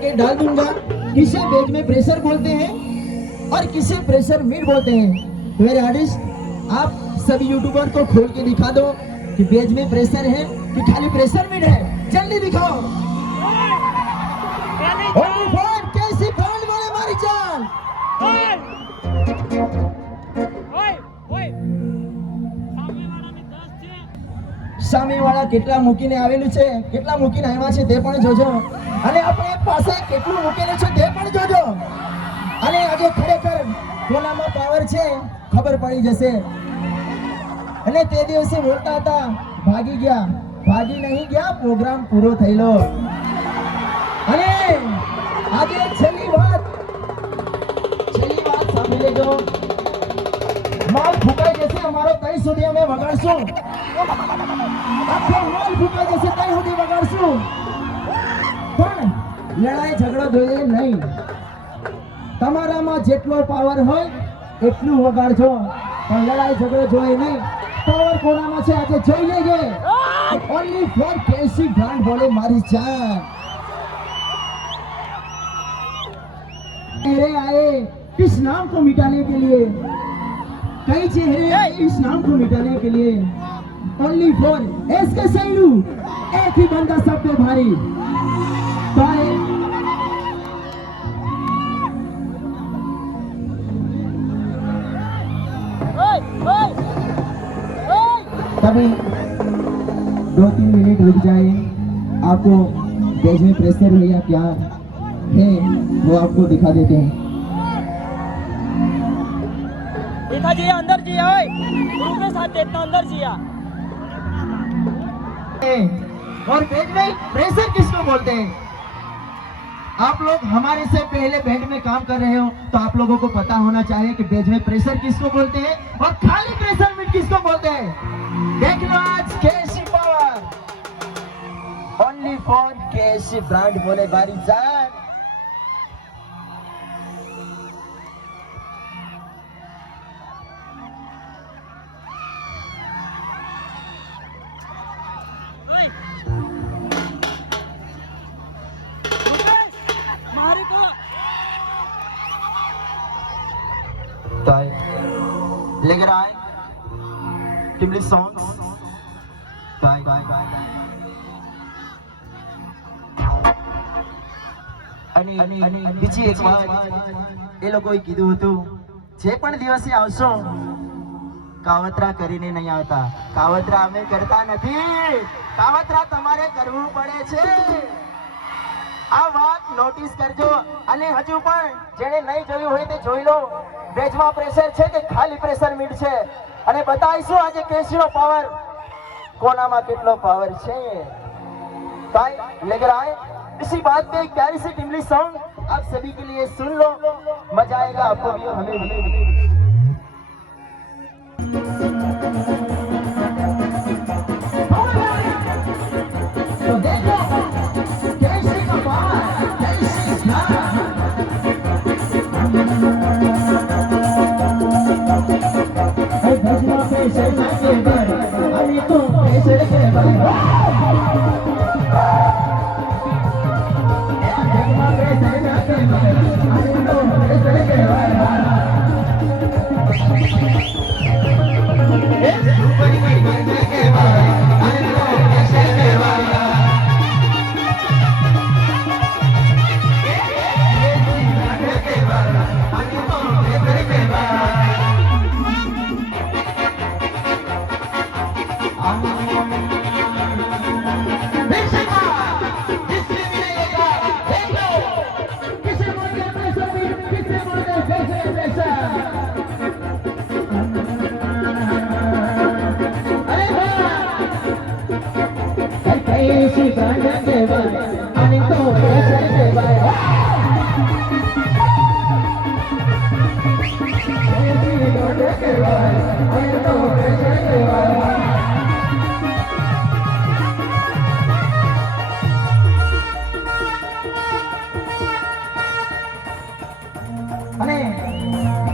के डाल दूंगा। किसे बेज में प्रेशर बोलते हैं और किसे प्रेशर मीट बोलते हैं। तो मेरे आर्टिस्ट आप सभी यूट्यूबर को खोल के दिखा दो कि बेज में प्रेशर है कि खाली प्रेशर मीट है। जल्दी दिखाओ। कैसी ब्रांड बोले हमारी जान। સામેવાળા કેટલા મૂકીને આવેલું છે, કેટલા મૂકીને આવ્યા છે તે પણ જોજો, અને આપણે પાસે કેટલું મૂકેલું છે તે પણ જોજો. અને આજે ખરેખર કોનામાં પાવર છે ખબર પડી જશે. અને તે દિવસે બોલતા હતા ભાગી ગયા, ભાગી નહીં ગયા, પ્રોગ્રામ પૂરો થયેલો. અને આજે છેલ્લી વાત સાંભળી લેજો. માલ ફૂંકાઈ જશે અમારો, ત્યાં સુધી અમે વગાડશું. આખો માલ ફૂંકાઈ જશે ત્યાં સુધી વગાડશું, પણ લડાઈ ઝઘડો જોઈએ નહીં. તમારામાં જેટલો પાવર હોય એટલું વગાડજો, પણ લડાઈ ઝઘડો જોઈએ નહીં. પાવર કોનામાં છે આજે જોઈ લેજે. ઓનલી ફોર કેસી બ્રાન્ડ બોલે મારી જાન. तेरे आए इस नाम को मिटाने के लिए, कई चेहरे आए इस नाम को मिटाने के लिए. ओनली फॉर एसके सैलू, एक ही बंदा सब पे भारी. तभी 2-3 मिनट रुक जाए. आपको देश में प्रेशर है या क्या है वो आपको दिखा देते हैं. देखा जी अंदर जी है गुरु के साथ इतना अंदर जी और बैंड में प्रेशर किसको बोलते हैं. आप लोग हमारे से पहले बैंड में काम कर रहे हो तो आप लोगों को पता होना चाहिए कि बैंड में प्रेशर किसको बोलते हैं और खाली प्रेशर मीट किसको बोलते हैं. देख लो आज केसी पावर, ओनली फॉर केसी ब्रांड बोले बारी जान. लेकर आए टिमली सॉन्ग्स. બીજી એક વાત એ લોકોએ કીધું હતું, જે પણ દિવસે આવશો કાવતરા કરીને નહીં આવતા. કાવતરા અમે કરતા નથી, કાવતરા તમારે કરવું પડે છે. આ વાત નોટિસ કરજો. અને હજુ પણ જેને નહીં જોયું હોય તે જોઈ લો. બેજમાં પ્રેશર છે કે ખાલી પ્રેશર મીટ છે, અને બતાવીશું આજે કેસીનો પાવર કોનામાં કેટલો પાવર છે. भाई लेकर आए इसी बात पे एक प्यारी सी टिमली सॉन्ग आप सभी के लिए सुन लो. मजा आएगा आपको भी और हमें भी. तो देखो कैसी का पावर, कैसी भजवा प्रेशर के बारे अभी तो प्रेशर के बारे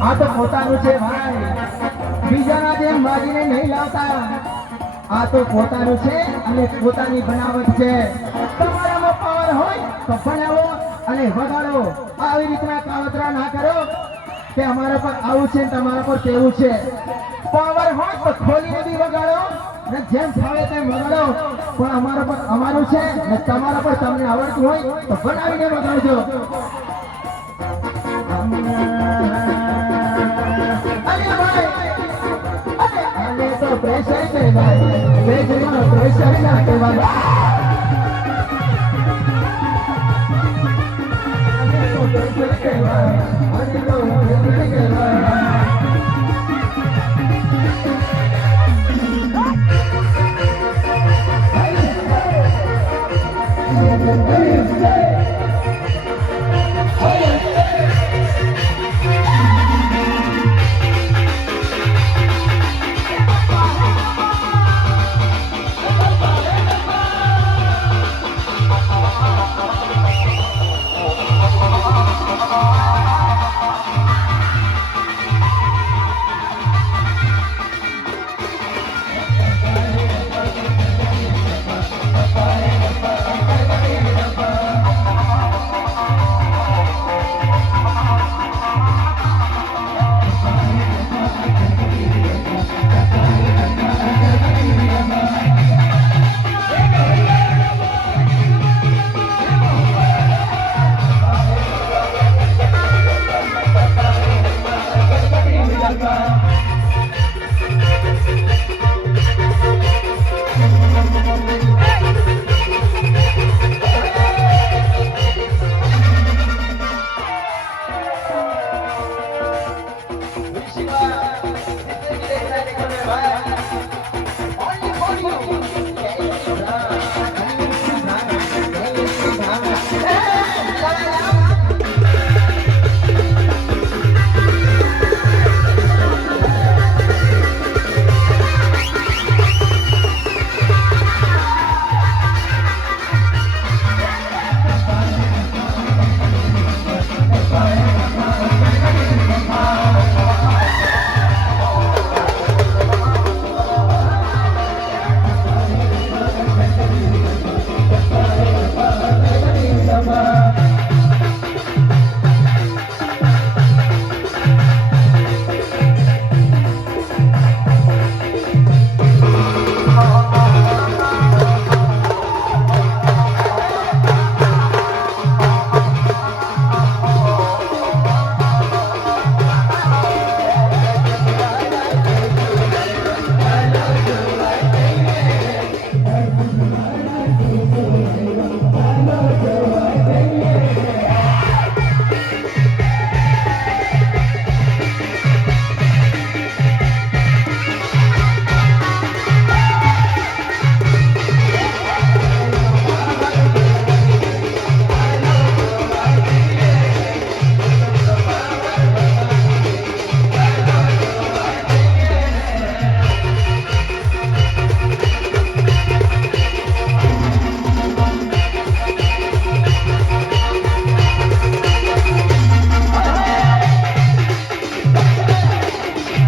આ તો પોતાનું છે ભાઈ, બીજાના જેમ માજીને નહીં લાવતા. આ તો પોતાનું છે અને પોતાની બનાવટ છે. તમારામાં પાવર હોય તો બનાવો અને વગાડો. આવી રીતના કાવતરા ના કરો કે અમારા પર આવું છે ને તમારા પર તેવું છે. પાવર હોય તો ખોલીને બી વગાડો ને જેમ ફાવે તેમ વગાડો, પણ અમારા પર અમારું છે ને તમારા પર તમને આવડતું હોય તો બનાવીને વગાડજો. અરે ભાઈ, આને તો પ્રેશર કહેવાય, વેચમાં પ્રેશર ના કહેવાય. આને તો પ્રેશર કહેવાય, આને તો પ્રેશર કહેવાય.